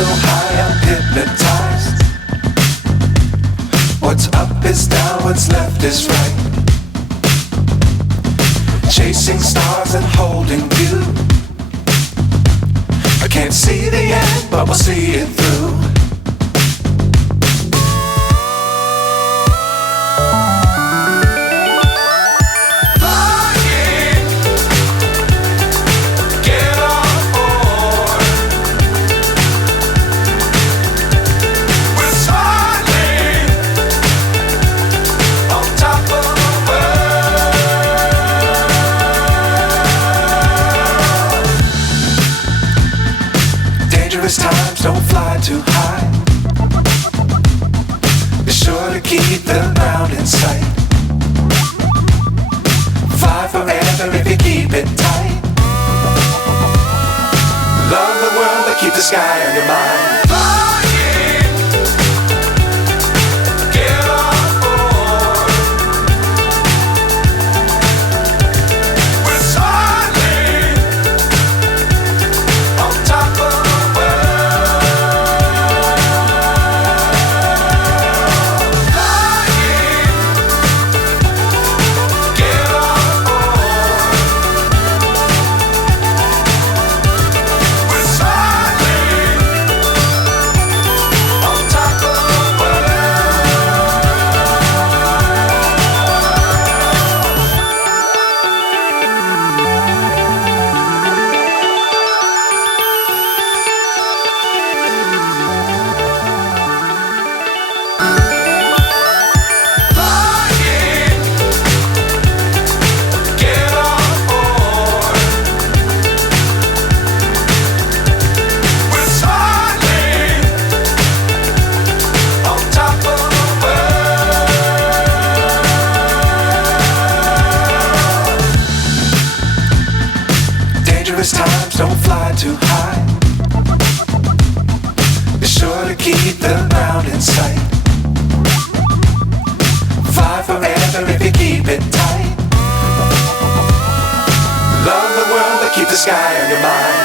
so high I'm hypnotized. What's up is down, what's left is right. Chasing stars and holding you. I can't see the end, but we'll see it through. Times don't fly too high. Be sure to keep the ground in sight. Fly forever if you keep it tight. Love the world but keep the sky on your mind. Times don't fly too high. Be sure to keep the ground in sight. Fly forever if you keep it tight. Love the world but keep the sky on your mind.